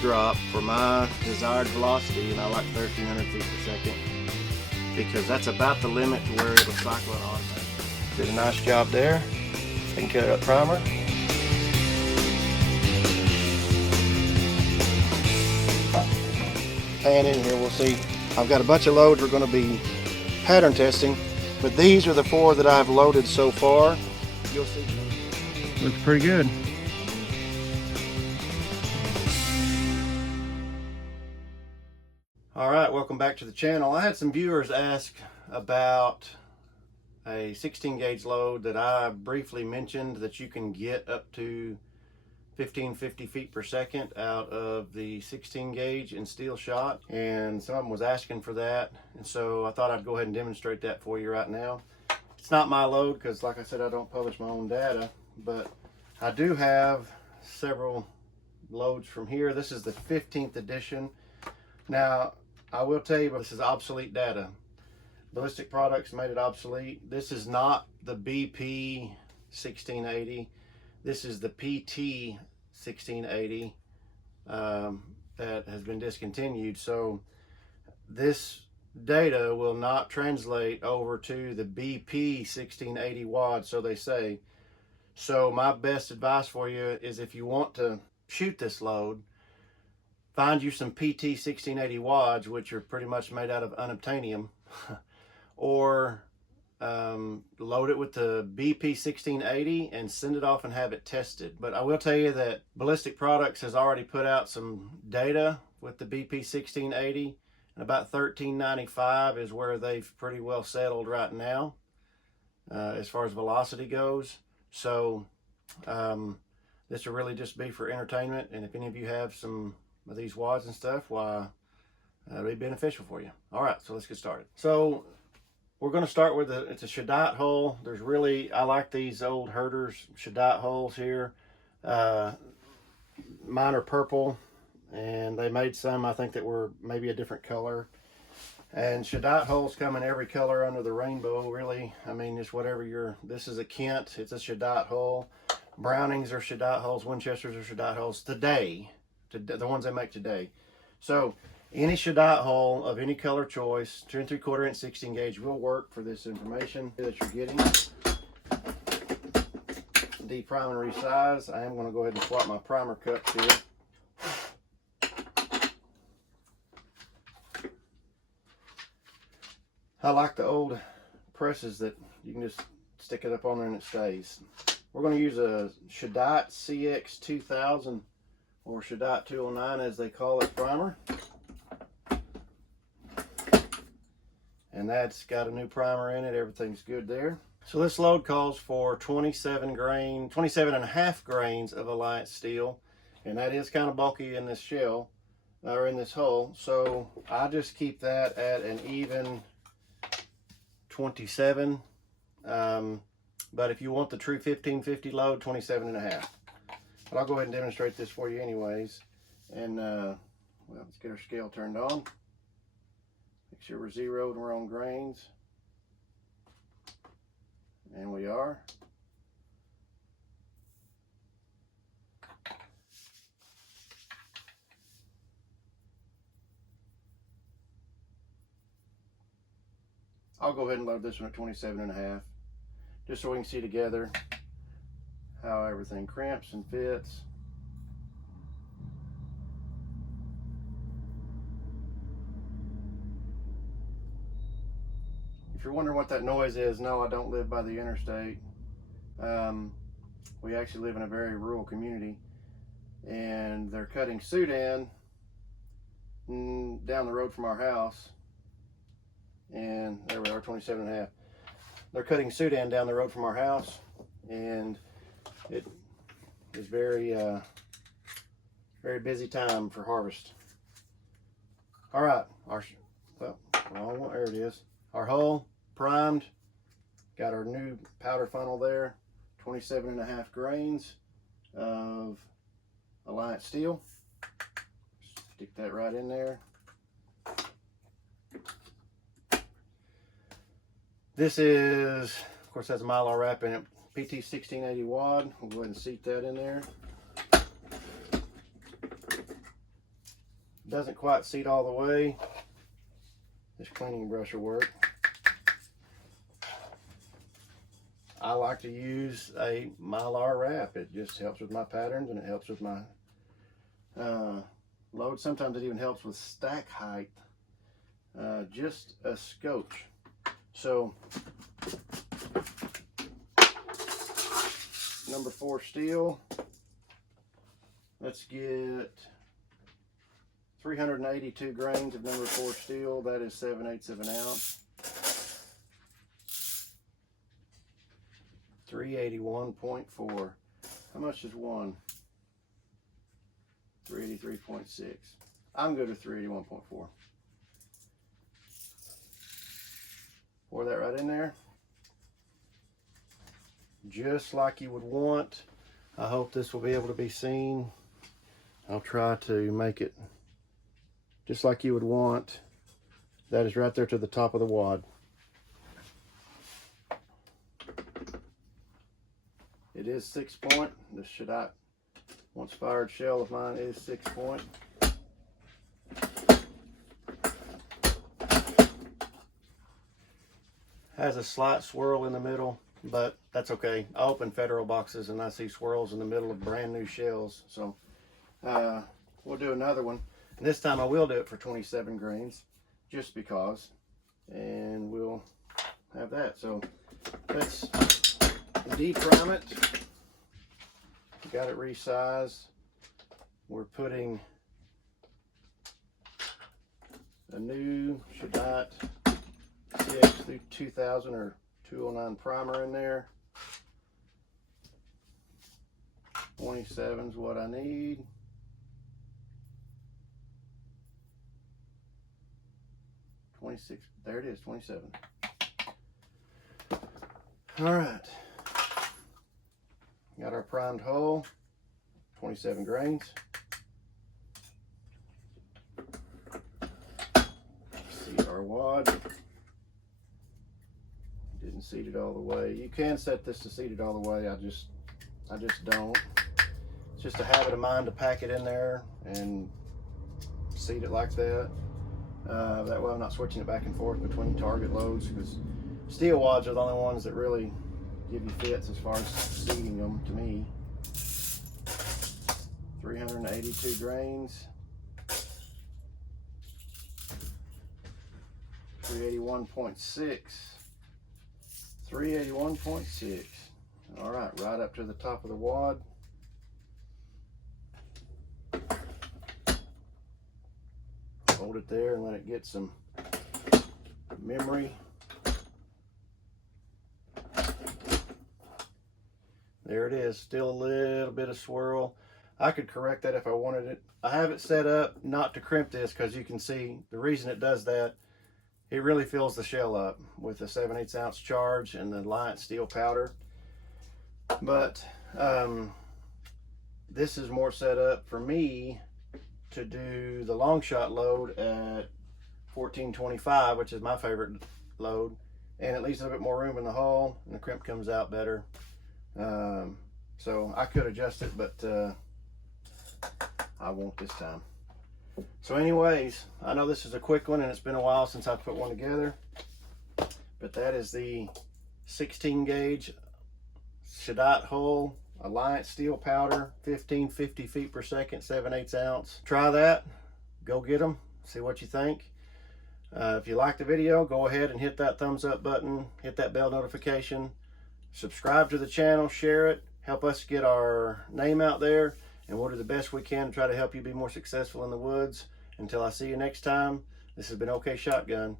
drop for my desired velocity, and I like 1,300 feet per second because that's about the limit to where it'll cycle it on. Did a nice job there. And cut up primer. Pan in here, we'll see. I've got a bunch of loads we're going to be pattern testing, but these are the 4 that I've loaded so far. You'll see. Looks pretty good. All right, welcome back to the channel. I had some viewers ask about a 16 gauge load that I briefly mentioned that you can get up to 1550 feet per second out of the 16 gauge in steel shot, and someone was asking for that, and so I thought I'd go ahead and demonstrate that for you right now. It's not my load because, like I said, I don't publish my own data, but I do have several loads from here. This is the 15th edition. Now I will tell you, this is obsolete data. Ballistic Products made it obsolete. This is not the BP 1680. This is the PT 1680 that has been discontinued. So this data will not translate over to the BP 1680 wads, so they say. So my best advice for you is, if you want to shoot this load, find you some PT 1680 wads, which are pretty much made out of unobtainium. Or load it with the BP 1680 and send it off and have it tested. But I will tell you that Ballistic Products has already put out some data with the BP 1680, and about $13.95 is where they've pretty well settled right now as far as velocity goes. So this will really just be for entertainment, and if any of you have some of these wads and stuff, why, it'll be beneficial for you. All right, so let's get started. So we're going to start with it's a Cheddite hull. There's really, I like these old Herders Cheddite hulls here. Mine are purple, and they made some, I think, that were maybe a different color. And Cheddite hulls come in every color under the rainbow, really. I mean, just whatever this is a Kent, it's a Cheddite hull. Brownings are Cheddite hulls, Winchesters are Cheddite hulls today, the ones they make today. So any Cheddite hull of any color choice, 2 3/4 inch 16 gauge, will work for this information that you're getting. Deprime and resize. I am going to go ahead and swap my primer cups here. I like the old presses that you can just stick it up on there and it stays. We're going to use a Cheddite CX 2000 or Cheddite 209 as they call it primer. And that's got a new primer in it. Everything's good there. So this load calls for 27 and a half grains of Alliance steel, and that is kind of bulky in this shell, or in this hull. So I just keep that at an even 27. But if you want the true 1550 load, 27 and a half. But I'll go ahead and demonstrate this for you anyways. And well, let's get our scale turned on. Make sure we're zeroed and we're on grains. And we are. I'll go ahead and load this one at 27 and a half, just so we can see together how everything crimps and fits. If you're wondering what that noise is, no, I don't live by the interstate. We actually live in a very rural community, and they're cutting Sudan down the road from our house. And there we are, 27 and a half. They're cutting Sudan down the road from our house, and it is very busy time for harvest. All right, there it is. Our hull primed, got our new powder funnel there, 27 and a half grains of Alliance steel. Stick that right in there. This is, of course, has a Mylar wrap in it, PT 1680 wad. We'll go ahead and seat that in there. doesn't quite seat all the way, this cleaning brush will work. I like to use a Mylar wrap. It just helps with my patterns and it helps with my load. Sometimes it even helps with stack height, just a scotch. So number 4 steel, let's get 382 grains of number 4 steel. That is 7/8 of an ounce. 381.4. How much is one? 383.6. I'm good with 381.4. Pour that right in there. Just like you would want. I hope this will be able to be seen. I'll try to make it just like you would want. That is right there to the top of the wad. It is 6 point. The Cheddite once fired shell of mine is 6 point. Has a slight swirl in the middle, but that's okay. I open Federal boxes and I see swirls in the middle of brand new shells. So we'll do another one. And this time I will do it for 27 grains, just because. And we'll have that. So let's deprime it. Got it resized. We're putting a new Cheddite CX 2000 or 209 primer in there. 27 is what I need. There it is, 27. All right. Got our primed hole, 27 grains. Seat our wad. Didn't seat it all the way. You can set this to seat it all the way. I just don't. It's just a habit of mine to pack it in there and seat it like that. That way I'm not switching it back and forth between target loads, because steel wads are the only ones that really give you fits as far as seating them to me. 382 grains. 381.6. 381.6. All right, right up to the top of the wad. Hold it there and let it get some memory. There it is, still a little bit of swirl. I could correct that if I wanted it. I have it set up not to crimp this, because you can see the reason it does that, it really fills the shell up with the 7/8 ounce charge and the light steel powder. But this is more set up for me to do the long shot load at 1425, which is my favorite load, and it leaves a little bit more room in the hull and the crimp comes out better. So I could adjust it, but I won't this time. So anyways, I know this is a quick one and it's been a while since I put one together, but that is the 16 gauge Cheddite hull, Alliance steel powder, 1550 feet per second, 7/8 ounce. Try that, go get them, see what you think. If you like the video, go ahead and hit that thumbs up button, hit that bell notification, subscribe to the channel, share it, help us get our name out there, and we'll do the best we can to try to help you be more successful in the woods. Until I see you next time, this has been OK Shotgun.